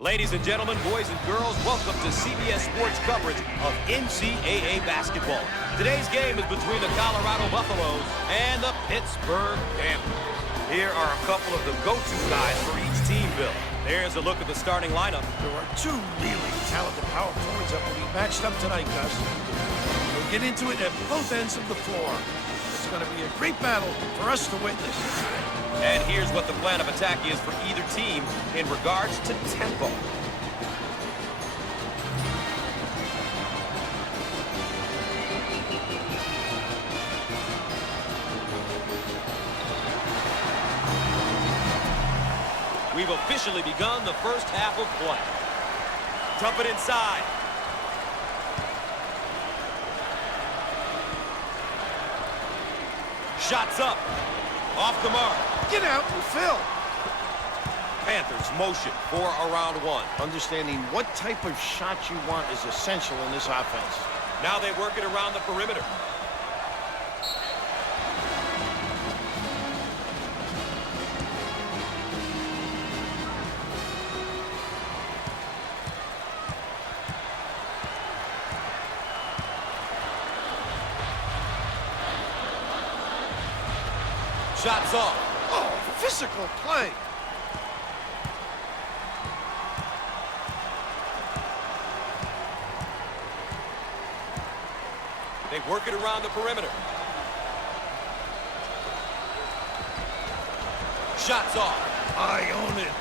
Ladies and gentlemen, boys and girls, welcome to CBS Sports coverage of NCAA basketball. Today's game is between the Colorado Buffaloes and the Pittsburgh Panthers. Here are a couple of the go-to guys for each team, Bill. There's a look at the starting lineup. There are two really talented power forwards that will be matched up tonight, Gus. We'll get into it at both ends of the floor. It's going to be a great battle for us to witness. And here's what the plan of attack is for either team in regards to tempo. We've officially begun the first half of play. Dump it inside. Shots up. Off the mark. Get out and fill. Panthers motion for a round one. Understanding what type of shot you want is essential in this offense. Now they work it around the perimeter. Shots off. Oh, physical play. They work it around the perimeter. Shots off. I own it.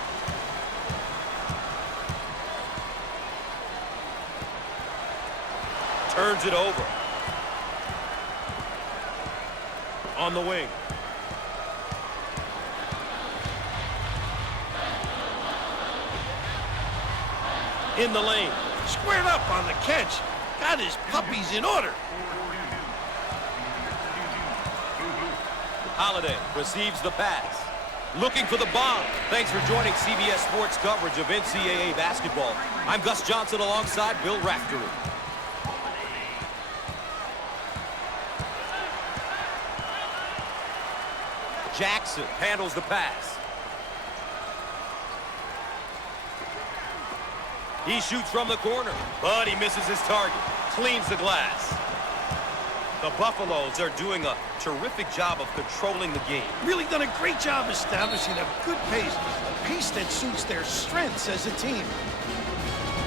Turns it over. On the wing. In the lane. Squared up on the catch. Got his puppies in order. Holiday receives the pass. Looking for the bomb. Thanks for joining CBS Sports coverage of NCAA basketball. I'm Gus Johnson alongside Bill Raftery. Jackson handles the pass. He shoots from the corner, but he misses his target. Cleans the glass. The Buffaloes are doing a terrific job of controlling the game. Really done a great job establishing a good pace. A pace that suits their strengths as a team.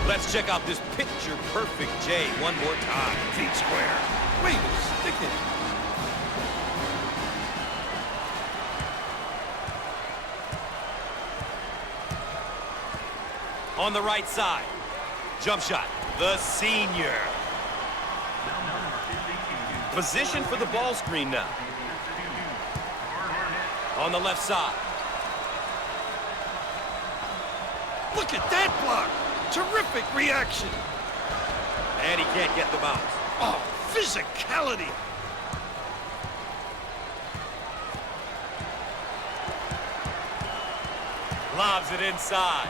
Let's check out this picture-perfect J one more time. Feet square. Wait, stick it. On the right side. Jump shot. The senior. Position for the ball screen now. On the left side. Look at that block. Terrific reaction. And he can't get the bounce. Oh, physicality. Lobs it inside.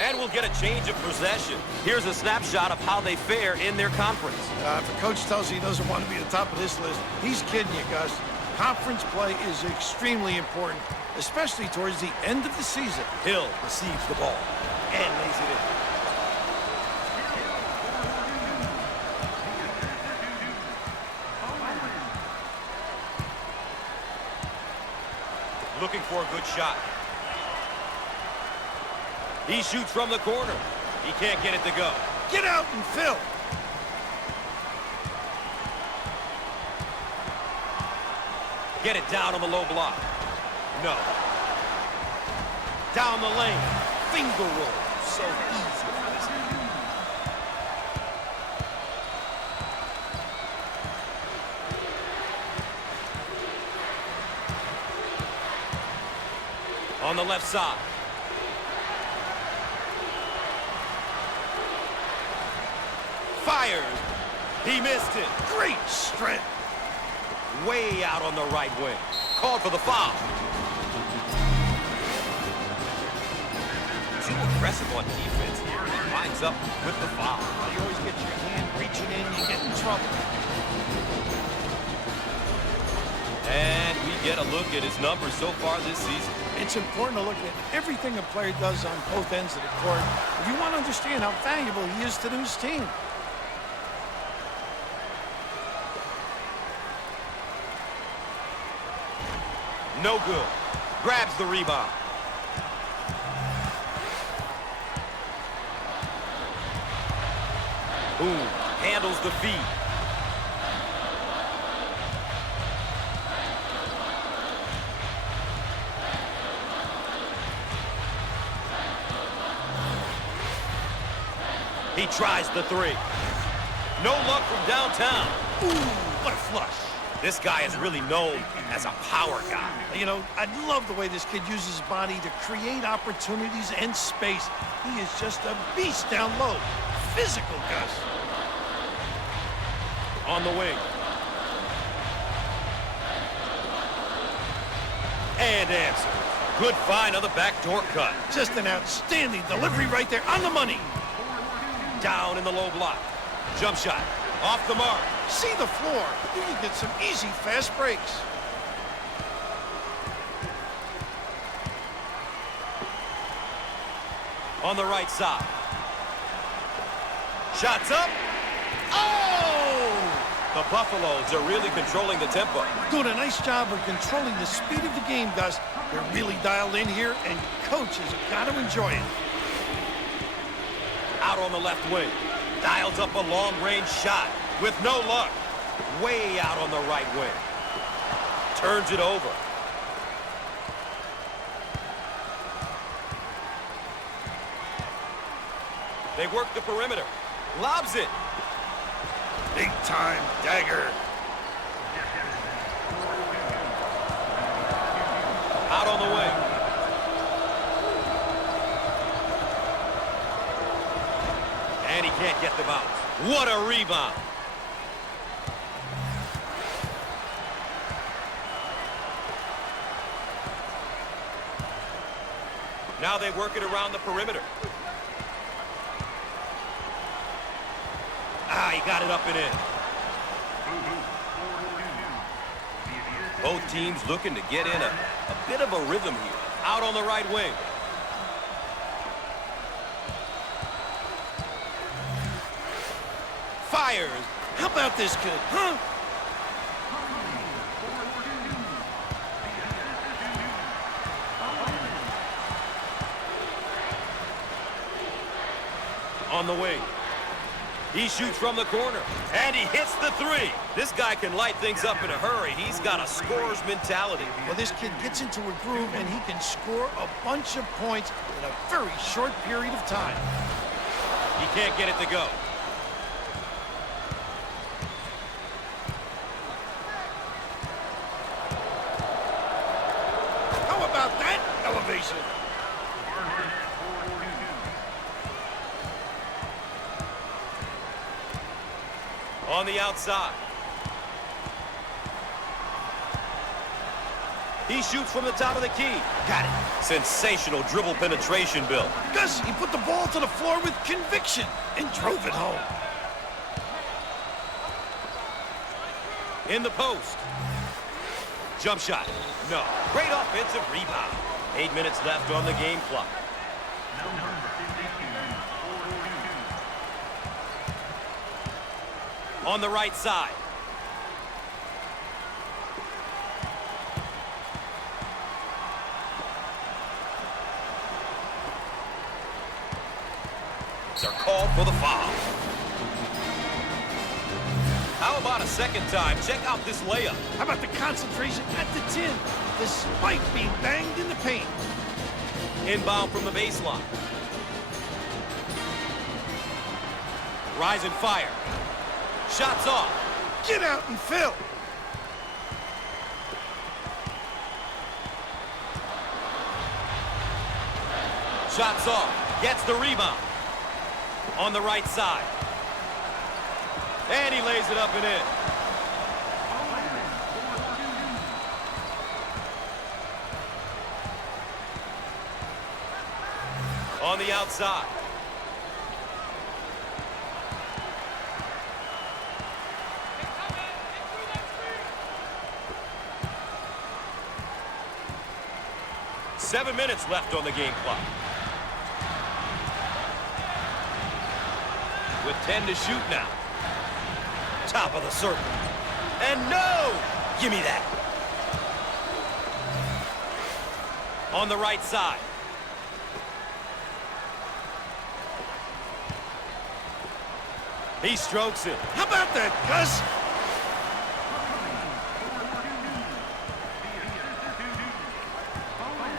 And we'll get a change of possession. Here's a snapshot of how they fare in their conference. If a coach tells you he doesn't want to be at the top of this list, he's kidding you, Gus. Conference play is extremely important, especially towards the end of the season. Hill receives the ball and lays it in. Looking for a good shot. He shoots from the corner. He can't get it to go. Get out and fill. Get it down on the low block. No. Down the lane. Finger roll. So easy for this guy. On the left side. Fires. He missed it. Great strength. Way out on the right wing. Called for the foul. Too aggressive on defense here. He winds up with the foul. You always get your hand reaching in, you get in trouble. And we get a look at his numbers so far this season. It's important to look at everything a player does on both ends of the court if you want to understand how valuable he is to his team. No good. Grabs the rebound. Boom. Handles the feed. He tries the three. No luck from downtown. Ooh, what a flush. This guy is really known as a power guy. You know, I love the way this kid uses his body to create opportunities and space. He is just a beast down low. Physical, Gus. On the wing. And answer. Good find on the backdoor cut. Just an outstanding delivery right there on the money. Down in the low block. Jump shot. Off the mark. See the floor. You can get some easy, fast breaks. On the right side. Shots up. Oh! The Buffaloes are really controlling the tempo. Doing a nice job of controlling the speed of the game, Gus. They're really dialed in here, and coaches have got to enjoy it. Out on the left wing. Dials up a long-range shot with no luck. Way out on the right wing. Turns it over. They work the perimeter. Lobs it. Big time dagger. Out on the wing. And he can't get them out. What a rebound. Now they work it around the perimeter. He got it up and in. Both teams looking to get in a bit of a rhythm here. Out on the right wing. Fires. How about this kid, huh? On the wing. He shoots from the corner, and he hits the three. This guy can light things up in a hurry. He's got a scorer's mentality. Well, this kid gets into a groove, and he can score a bunch of points in a very short period of time. He can't get it to go. How about that elevation? On the outside. He shoots from the top of the key. Got it. Sensational dribble penetration, Bill. Gus, he put the ball to the floor with conviction and drove it home. In the post. Jump shot. No. Great offensive rebound. 8 minutes left on the game clock. On the right side. They're called for the foul. How about a second time? Check out this layup. How about the concentration at the 10, despite being banged in the paint? Inbound from the baseline. Rise and fire. Shots off. Get out and fill. Shots off. Gets the rebound. On the right side. And he lays it up and in. On the outside. 7 minutes left on the game clock. With 10 to shoot now. Top of the circle. And no! Give me that. On the right side. He strokes it. How about that, Gus?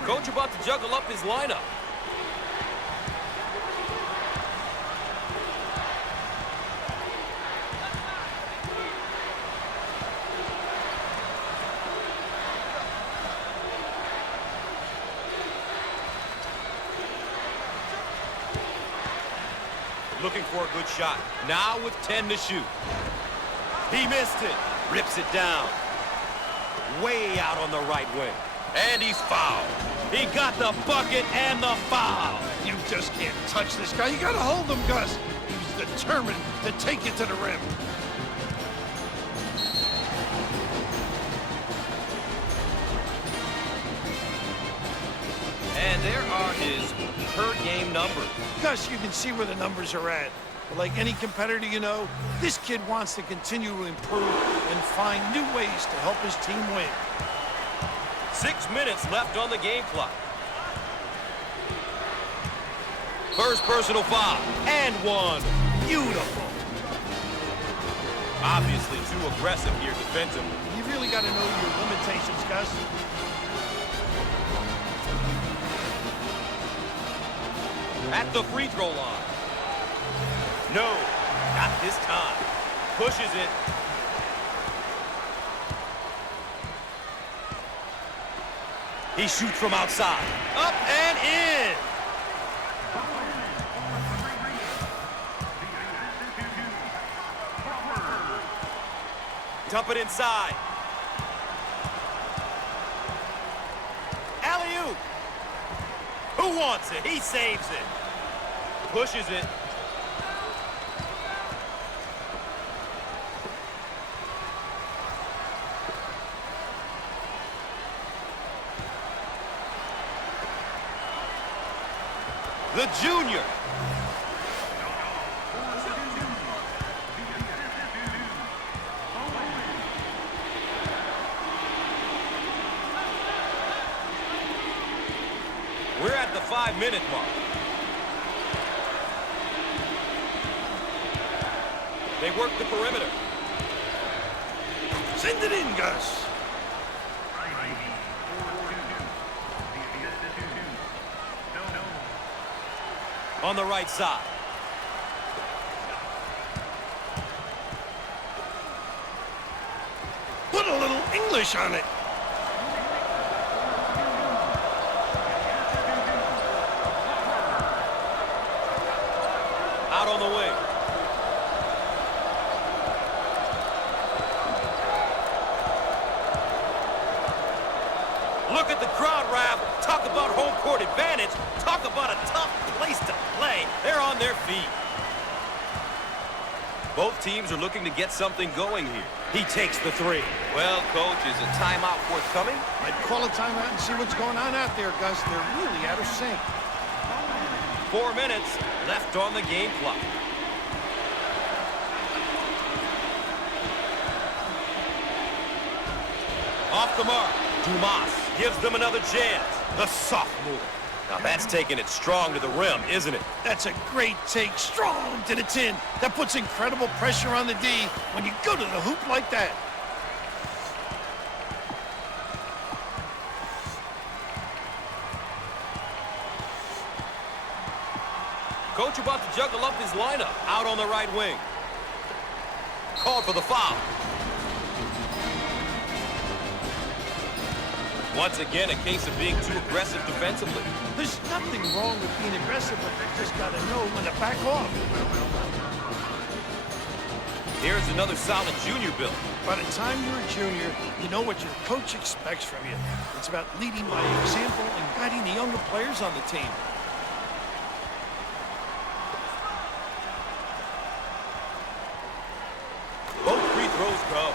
Coach about to juggle up his lineup. Looking for a good shot. Now with 10 to shoot. He missed it. Rips it down. Way out on the right wing. And he's fouled. He got the bucket and the foul. You just can't touch this guy. You gotta hold him, Gus. He's determined to take it to the rim. And there are his per-game numbers. Gus, you can see where the numbers are at. But like any competitor you know, this kid wants to continue to improve and find new ways to help his team win. 6 minutes left on the game clock. First personal foul. And one. Beautiful. Obviously too aggressive here defensively. You really got to know your limitations, Gus. At the free throw line. No, not this time. Pushes it. He shoots from outside. Up and in. Dump it inside. Alley-oop. Who wants it? He saves it. Pushes it. The junior. We're at the 5-minute mark. They work the perimeter. Send it in, Gus. On the right side. Put a little English on it. Out on the wing. Look at the crowd, Raph. Talk about home court advantage. Talk about a tough place to play. They're on their feet. Both teams are looking to get something going here. He takes the three. Well, Coach, is a timeout forthcoming? I'd call a timeout and see what's going on out there, Gus. They're really out of sync. 4 minutes left on the game clock. Off the mark. Dumas gives them another chance. The sophomore. Now that's taking it strong to the rim, isn't it? That's a great take, strong to the tin. That puts incredible pressure on the D when you go to the hoop like that. Coach about to juggle up his lineup. Out on the right wing. Called for the foul. Once again, a case of being too aggressive defensively. There's nothing wrong with being aggressive, but you just got to know when to back off. Here's another solid junior build. By the time you're a junior, you know what your coach expects from you. It's about leading by example and guiding the younger players on the team. Both free throws go.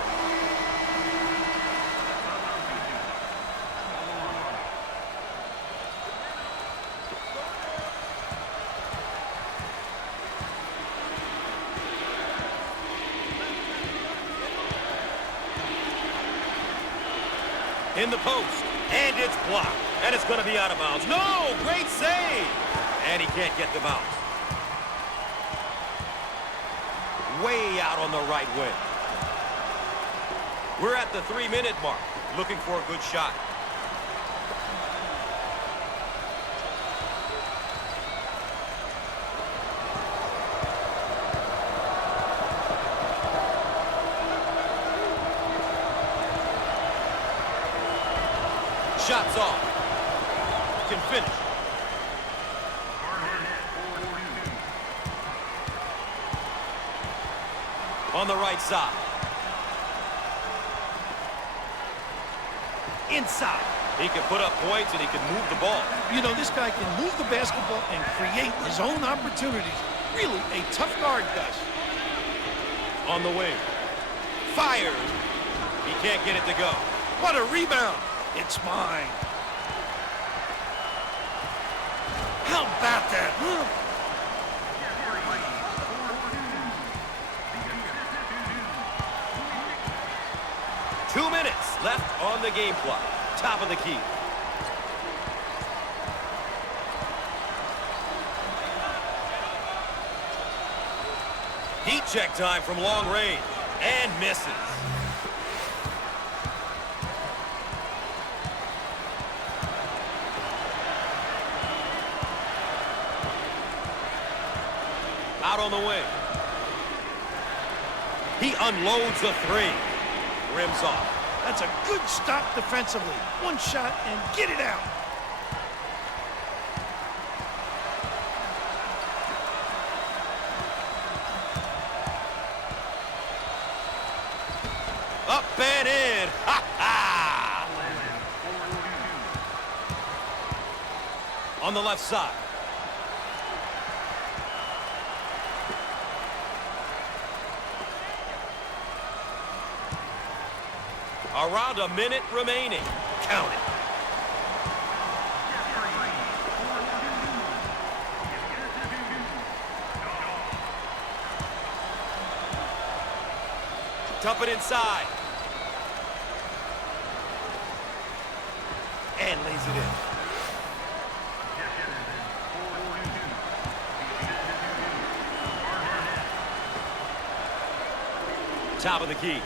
In the post. And it's blocked. And it's going to be out of bounds. No! Great save! And he can't get the bounce. Way out on the right wing. We're at the 3-minute mark. Looking for a good shot. Shots off. Can finish. On the right side. Inside. He can put up points and he can move the ball. You know, this guy can move the basketball and create his own opportunities. Really a tough guard, Gus. On the wing. Fires. He can't get it to go. What a rebound. It's mine. How about that, huh? Two minutes left on the game clock. Top of the key. Heat check time from long range. And misses. Out on the wing. He unloads the three. Rims off. That's a good stop defensively. One shot and get it out. Up and in. Ha ha! On the left side. Around a minute remaining. Count it. Dump it inside. And lays it in. Top of the key.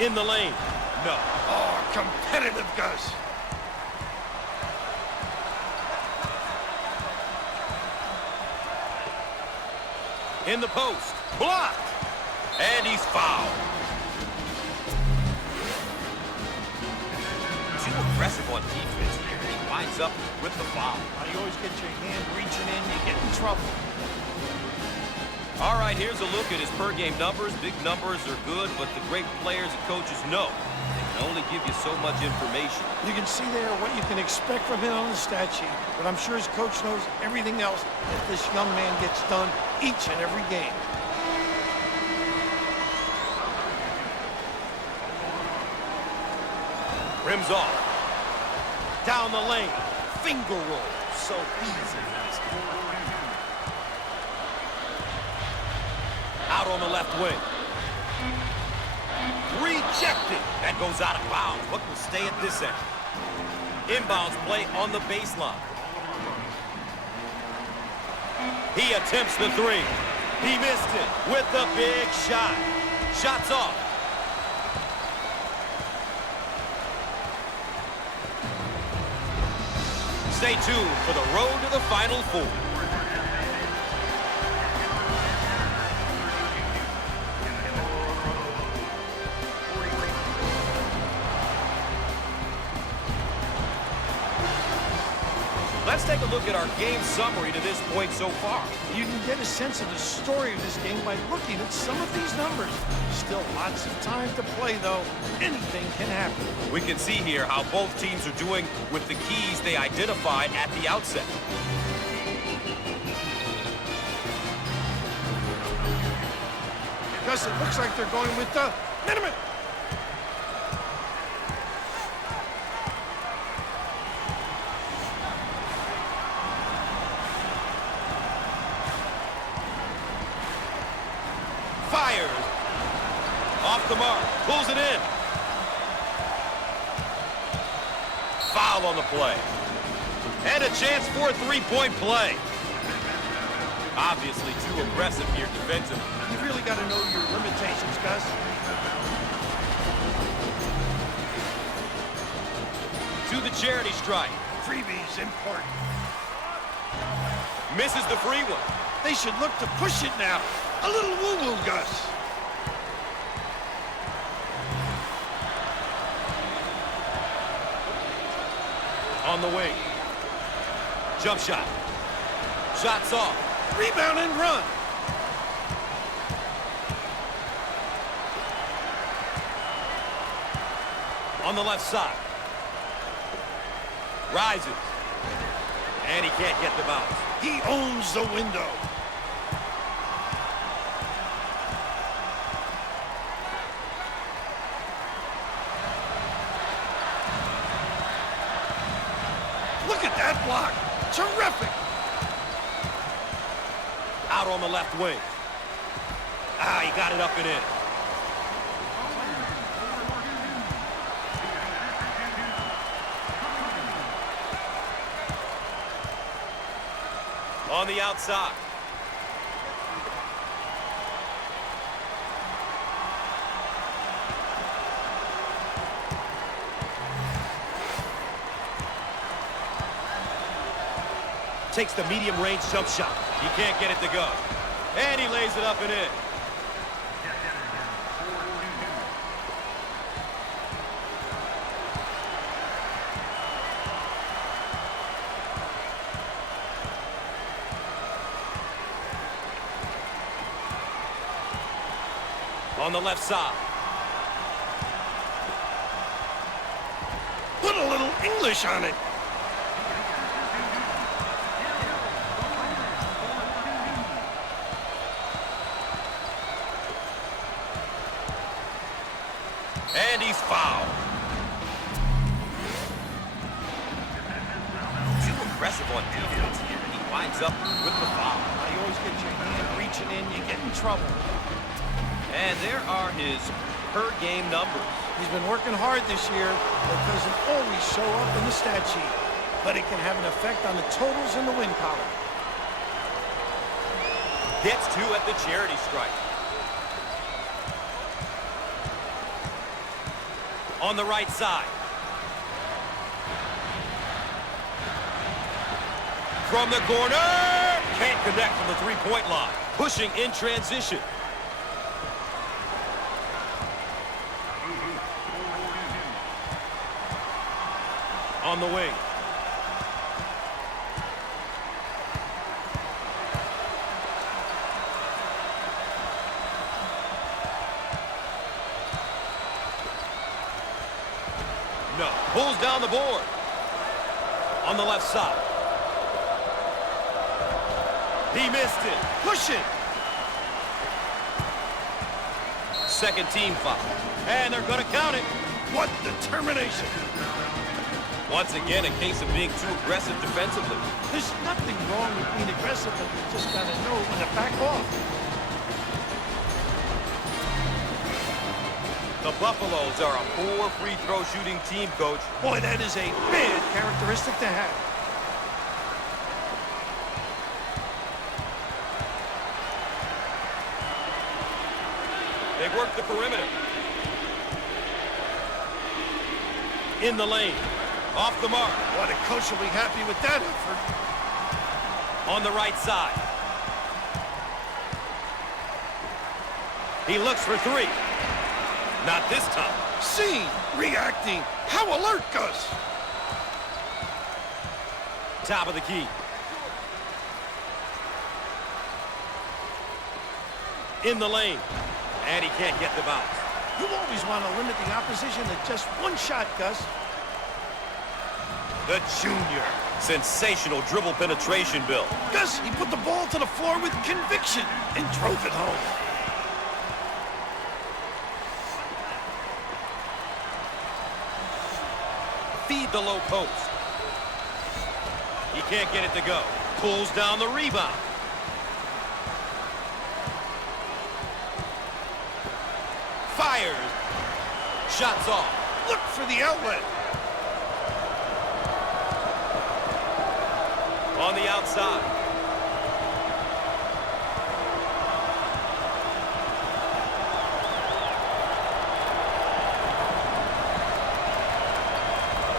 In the lane. No. Oh, competitive, Gus. In the post. Blocked. And he's fouled. Too aggressive on defense here. He winds up with the foul. You always get your hand reaching in, you get in trouble. All right, here's a look at his per-game numbers. Big numbers are good, but the great players and coaches know they can only give you so much information. You can see there what you can expect from him on the stat sheet, but I'm sure his coach knows everything else that this young man gets done each and every game. Rims off. Down the lane. Finger roll. So easy. Out on the left wing. Rejected. That goes out of bounds. What will stay at this end? Inbounds play on the baseline. He attempts the three. He missed it with the big shot. Shots off. Stay tuned for the road to the Final Four. Let's take a look at our game summary to this point so far. You can get a sense of the story of this game by looking at some of these numbers. Still lots of time to play, though. Anything can happen. We can see here how both teams are doing with the keys they identified at the outset. Gus, it looks like they're going with the minimum. Fires. Off the mark. Pulls it in. Foul on the play. And a chance for a three-point play. Obviously too aggressive here defensively. You really got to know your limitations, Gus. To the charity stripe. Freebies important. Misses the free one. They should look to push it now. A little woo-woo, Gus. On the wing. Jump shot. Shots off. Rebound and run. On the left side. Rises. And he can't get the bounce. He owns the window. Look at that block. Terrific. Out on the left wing. Ah, he got it up and in. On the outside. Takes the medium-range jump shot. He can't get it to go. And he lays it up and in. On the left side. Put a little English on it. And he's fouled. Too aggressive on defense here. He winds up with the foul. You always get your hand reaching in, you get in trouble. And there are his per-game numbers. He's been working hard this year. That doesn't always show up in the stat sheet, but it can have an effect on the totals and the win column. Gets two at the charity stripe. On the right side. From the corner. Can't connect from the three-point line. Pushing in transition. On the wing. No. Pulls down the board. On the left side. He missed it. Push it. Second team foul. And they're going to count it. What determination. Once again, a case of being too aggressive defensively. There's nothing wrong with being aggressive, but you just got to know when to back off. The Buffaloes are a poor free throw shooting team, Coach. Boy, that is a bad characteristic to have. They work the perimeter. In the lane. Off the mark. What, a coach will be happy with that effort. On the right side. He looks for three. Not this time. Seen, reacting. How alert, Gus. Top of the key. In the lane. And he can't get the bounce. You always want to limit the opposition to just one shot, Gus. The junior. Sensational dribble penetration, Bill. Gus, he put the ball to the floor with conviction and drove it home. Feed the low post. He can't get it to go. Pulls down the rebound. Shots off. Look for the outlet. On the outside.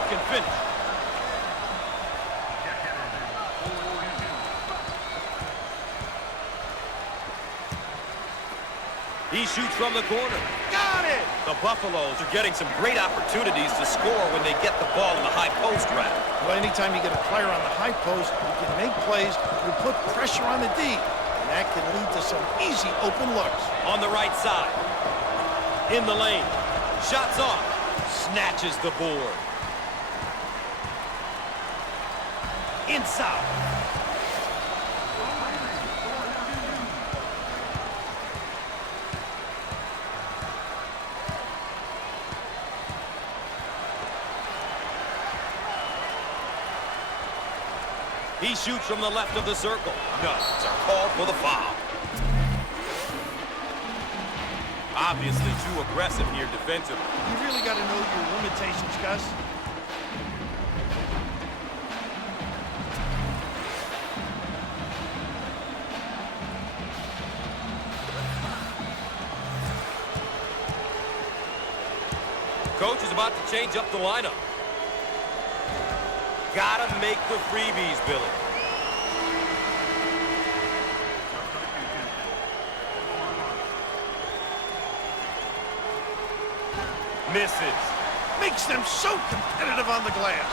Can finish. He shoots from the corner. Got it! The Buffaloes are getting some great opportunities to score when they get the ball in the high post rack. Well, anytime you get a player on the high post, you can make plays, you put pressure on the D, and that can lead to some easy open looks. On the right side. In the lane. Shots off. Snatches the board. Inside. He shoots from the left of the circle. Nuts are called for the foul. Obviously too aggressive here defensively. You really got to know your limitations, Gus. Coach is about to change up the lineup. Gotta make the freebies, Billy. Misses. Makes them so competitive on the glass.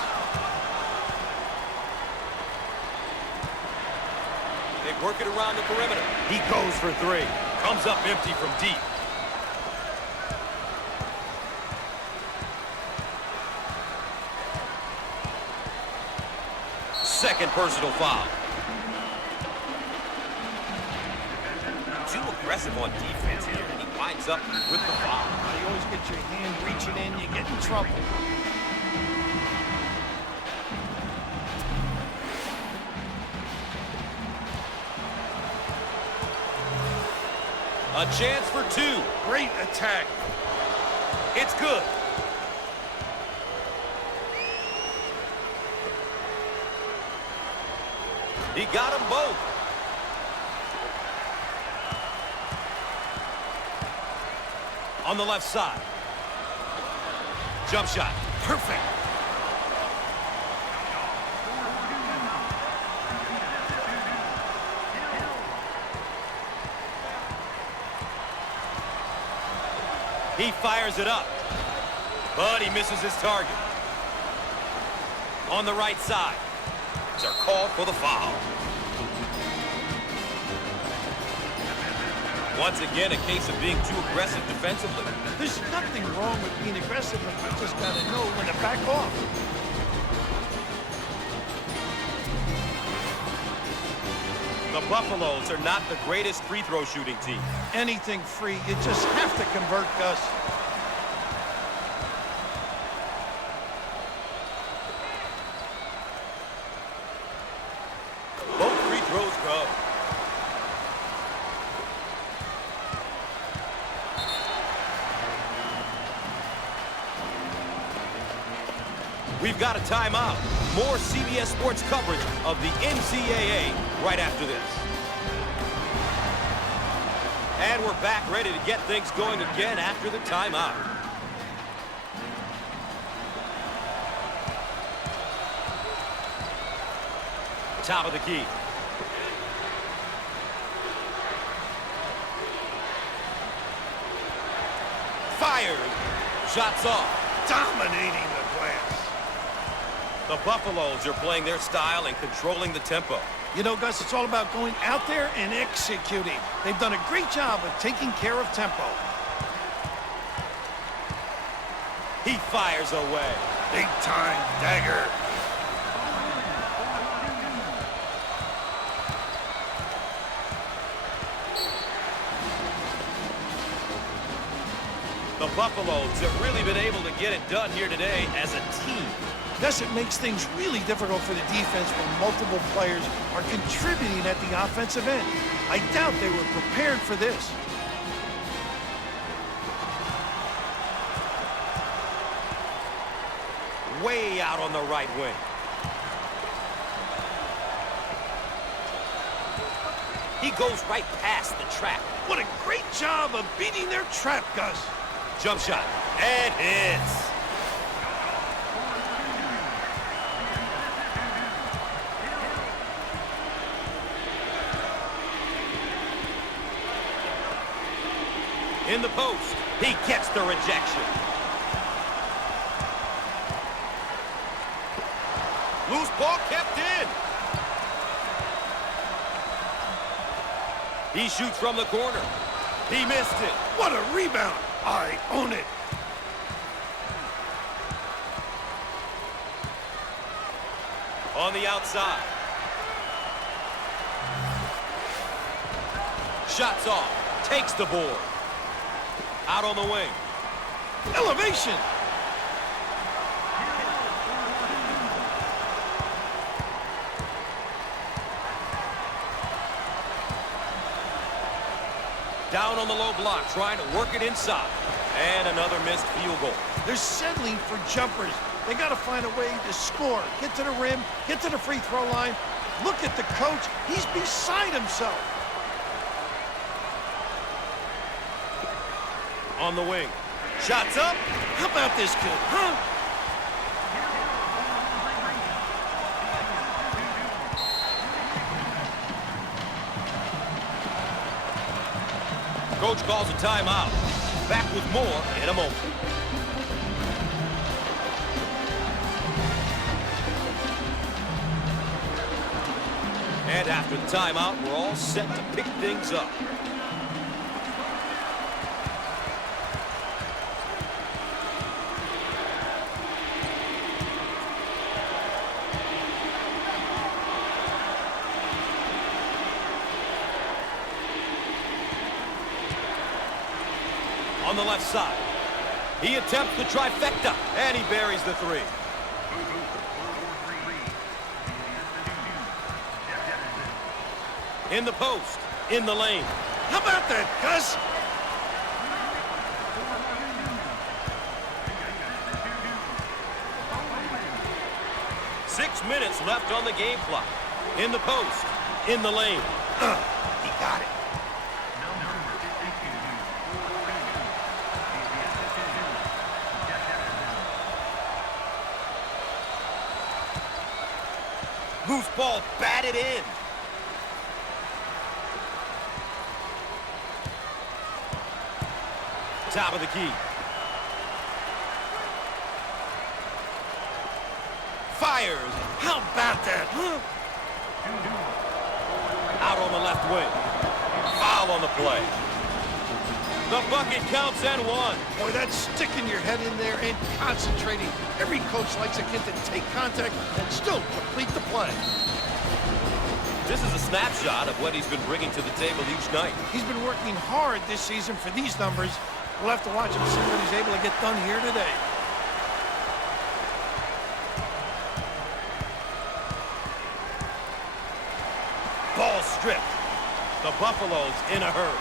They work it around the perimeter. He goes for three. Comes up empty from deep. Second personal foul. Too aggressive on defense here, and he winds up with the foul. You always get your hand reaching in, you get in trouble. A chance for two. Great attack. It's good. He got them both. On the left side. Jump shot. Perfect. He fires it up. But he misses his target. On the right side. Are called for the foul. Once again, a case of being too aggressive defensively. There's nothing wrong with being aggressive, but you just got to know when to back off. The Buffaloes are not the greatest free throw shooting team. Anything free, you just have to convert, Gus. We've got a timeout. More CBS Sports coverage of the NCAA right after this. And we're back ready to get things going again after the timeout. Top of the key. Fired. Shots off. Dominating the glass. The Buffaloes are playing their style and controlling the tempo. You know, Gus, it's all about going out there and executing. They've done a great job of taking care of tempo. He fires away. Big time dagger. The Buffaloes have really been able to get it done here today as a team. Gus, it makes things really difficult for the defense when multiple players are contributing at the offensive end. I doubt they were prepared for this. way out on the right wing. He goes right past the trap. What a great job of beating their trap, Gus. Jump shot, and hits. In the post, he gets the rejection. Loose ball kept in. He shoots from the corner. He missed it. What a rebound. I own it. On the outside. Shots off. Takes the board. Out on the wing. Elevation. Down on the low block, trying to work it inside. And another missed field goal. They're settling for jumpers. They got to find a way to score. Get to the rim, get to the free throw line. Look at the coach. He's beside himself. On the wing. Shots up. How about this kid, huh? Coach calls a timeout. Back with more in a moment. And after the timeout, we're all set to pick things up. On the left side, he attempts the trifecta, and he buries the three. In the post, in the lane. How about that, Gus? Six minutes left on the game clock. In the post, in the lane. He got it. Loose ball batted in. Top of the key. Fires. How about that, huh? Out on the left wing. Foul on the play. The bucket counts and one. Boy, that's sticking your head in there and concentrating. Every coach likes a kid to take contact and still complete the play. This is a snapshot of what he's been bringing to the table each night. He's been working hard this season for these numbers. We'll have to watch him see what he's able to get done here today. Ball stripped. The Buffaloes in a hurry.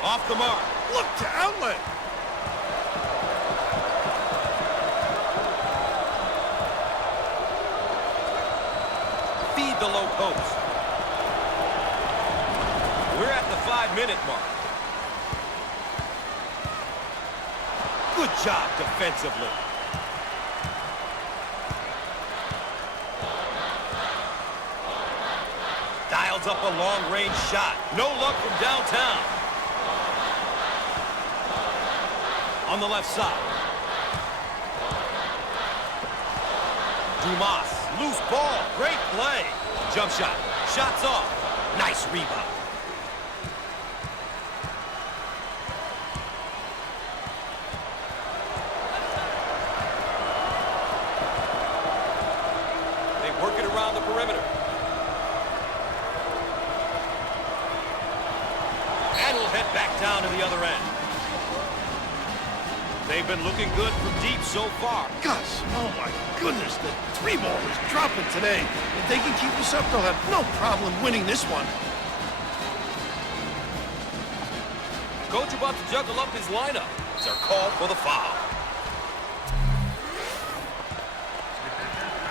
Off the mark. Look to outlet. Feed the low post. We're at the 5-minute mark. Good job defensively. Dials up a long-range shot. No luck from downtown. On the left side. Dumas, loose ball, great play. Jump shot, shots off. Nice rebound. They work it around the perimeter. And we'll head back down to the other end. They've been looking good from deep so far. Gus, oh my goodness, the three ball is dropping today. If they can keep this up, they'll have no problem winning this one. Coach about to juggle up his lineup. They're called for the foul.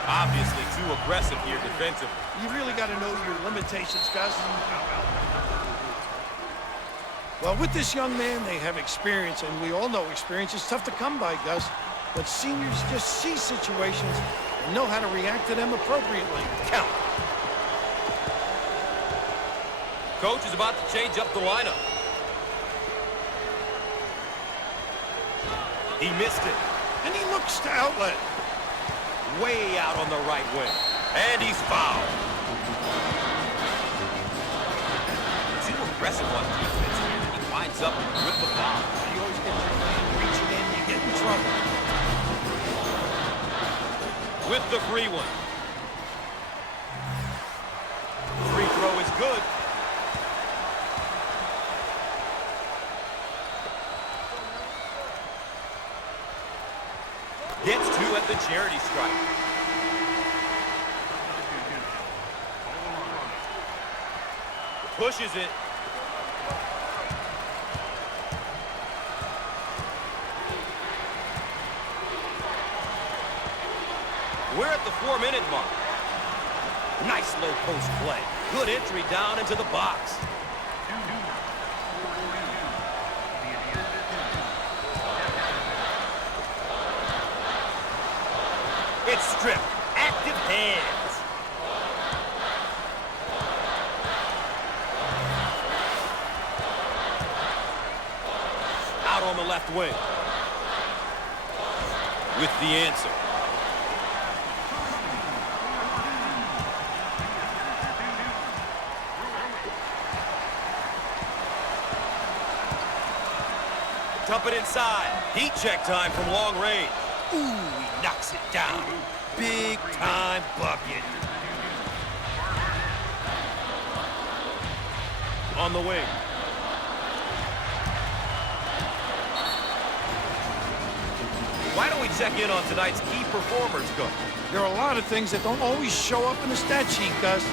Obviously too aggressive here defensively. You really got to know your limitations, Gus. Well, with this young man, they have experience, and we all know experience is tough to come by, Gus. But seniors just see situations and know how to react to them appropriately. Count. Coach is about to change up the lineup. He missed it. And he looks to outlet. Way out on the right wing. And he's fouled. Too aggressive on defense here. He winds up with the foul. You always get your man reaching in, you get in trouble. With the free one. Free throw is good. Gets two at the charity stripe. Pushes it. We're at the 4-minute mark. Nice low post play. Good entry down into the box. It's stripped. Active hands. Out on the left wing. With the answer. Dump it inside. Heat check time from long range. Ooh, he knocks it down. Big time bucket. On the wing. Why don't we check in on tonight's key performers, Coach? There are a lot of things that don't always show up in the stat sheet, Gus.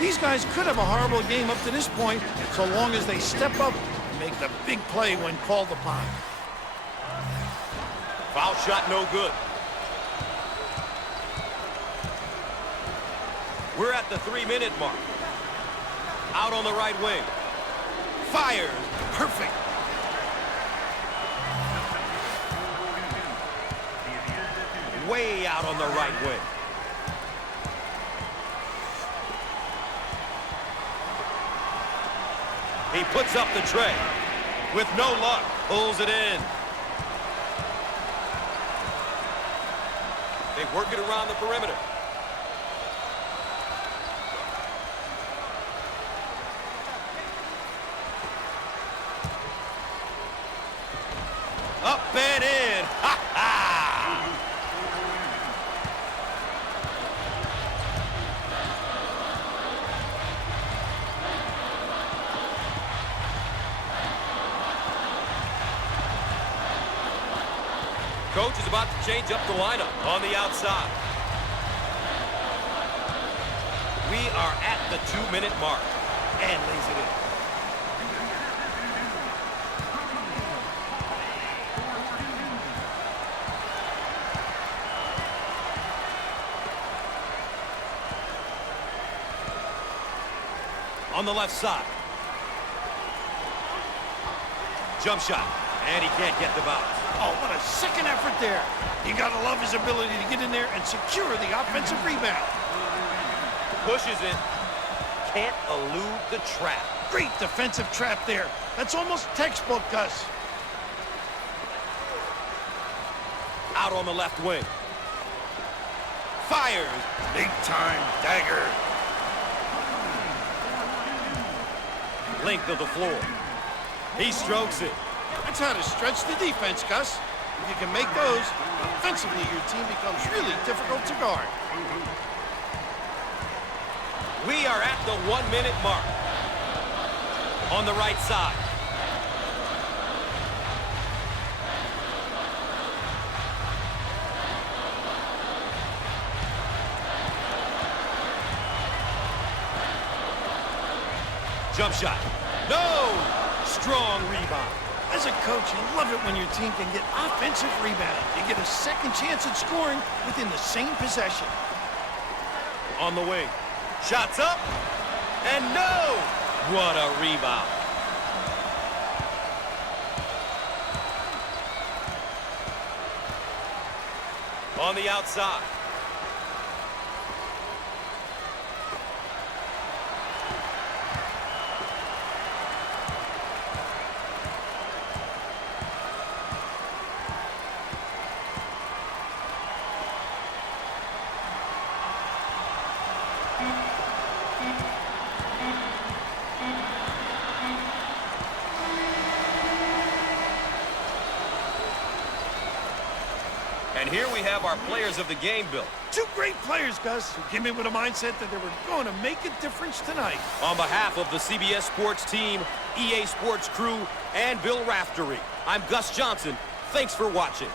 These guys could have a horrible game up to this point, so long as they step up and make the big play when called upon. Foul shot no good. We're at the 3-minute mark. Out on the right wing. Fires. Perfect. Way out on the right wing. He puts up the tray. With no luck, pulls it in. They work it around the perimeter. Up and in. Ha ha! Coach is about to change up the lineup on the outside. We are at the 2-minute mark. And lays it in. On the left side. Jump shot. And he can't get the bounce. Oh, what a second effort there. You gotta love his ability to get in there and secure the offensive rebound. Pushes it. Can't elude the trap. Great defensive trap there. That's almost textbook, Gus. Out on the left wing. Fires. Big time dagger. Length of the floor. He strokes it. That's how to stretch the defense, Gus. If you can make those, offensively your team becomes really difficult to guard. We are at the 1-minute mark. On the right side. Jump shot. No! Strong rebound. As a coach, you love it when your team can get offensive rebound. You get a second chance at scoring within the same possession. on the wing. Shots up. And no! What a rebound. On the outside. And here we have our players of the game, Bill. Two great players, Gus, who came in with a mindset that they were going to make a difference tonight. On behalf of the CBS Sports team, EA Sports crew, and Bill Raftery, I'm Gus Johnson. Thanks for watching.